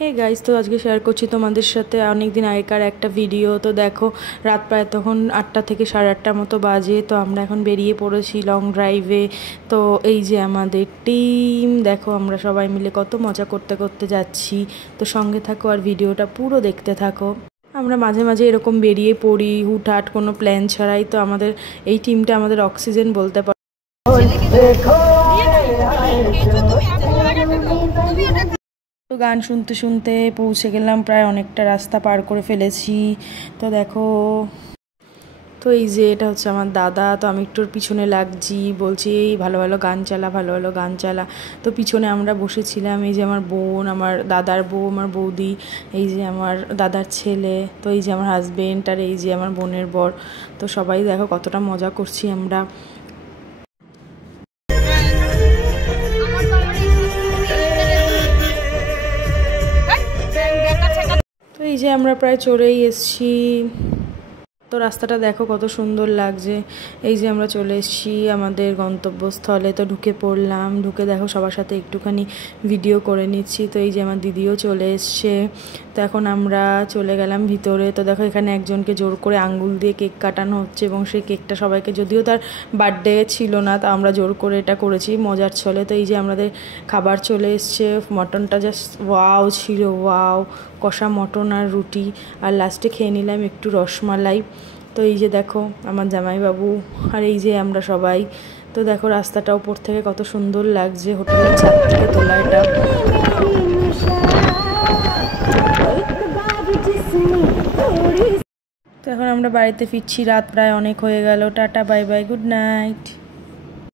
Hey guys, তো আজকে share করছি তোমাদের সাথে অনেক দিন আগেকার একটা ভিডিও। তো দেখো, রাত প্রায় তখন 8টা থেকে 8:30টার মতো বাজে। তো আমরা এখন বেরিয়ে পড়েছি লং ড্রাইভে। তো এই যে আমাদের টিম, দেখো আমরা সবাই মিলে কত মজা করতে করতে যাচ্ছি। তো সঙ্গে থাকো আর ভিডিওটা পুরো দেখতে থাকো। আমরা মাঝে মাঝে এরকম বেরিয়ে পড়ি হুটহাট কোনো প্ল্যান ছাড়াই। তো আমাদের এই টিমটা আমাদের অক্সিজেন বলতে পারো। তো গান শুনতে শুনতে পৌঁছে গেলাম, প্রায় অনেকটা রাস্তা পার করে ফেলেছি। তো দেখো, তো এই যে এটা হচ্ছে আমার দাদা। তো আমি একটু পিছনে লাগছি, বলছি এই ভালো ভালো গান চালা, ভালো ভালো গান চালা। তো পিছনে আমরা বসেছিলাম। এই যে আমার বোন, আমার দাদার বউ, আমার বৌদি, এই যে আমার দাদার ছেলে, তো এই যে আমার হাজবেন্ড, আর এই যে আমার বোনের বর। তো সবাই দেখো কতটা মজা করছি আমরা। তো এই যে আমরা প্রায় চলেই এসেছি। তো রাস্তাটা দেখো কত সুন্দর লাগছে। এই যে আমরা চলে এসেছি আমাদের গন্তব্যস্থলে। তো ঢুকে পড়লাম, ঢুকে দেখো সবার সাথে একটুখানি ভিডিও করে নিচ্ছি। তো এই যে আমার দিদিও চলে এসছে। তো এখন আমরা চলে গেলাম ভিতরে। তো দেখো এখানে একজনকে জোর করে আঙ্গুল দিয়ে কেক কাটানো হচ্ছে, এবং সেই কেকটা সবাইকে, যদিও তার বার্থডে ছিল না, তা আমরা জোর করে এটা করেছি মজার ছলে। তো এই যে আমাদের খাবার চলে এসছে। মটনটা জাস্ট ওয়াও ছিল, ওয়াও, কষা মটন আর রুটি, আর লাস্টে খেয়ে নিলাম একটু রসমালাই। তো এই যে দেখো আমার জামাইবাবু, আর এই যে আমরা সবাই। তো দেখো রাস্তাটা উপর থেকে কত সুন্দর লাগছে, হোটেলের ছাদ থেকে তোলা এটা। তো এখন আমরা বাড়িতে ফিরছি, রাত প্রায় অনেক হয়ে গেল। Tata, bye bye, good night.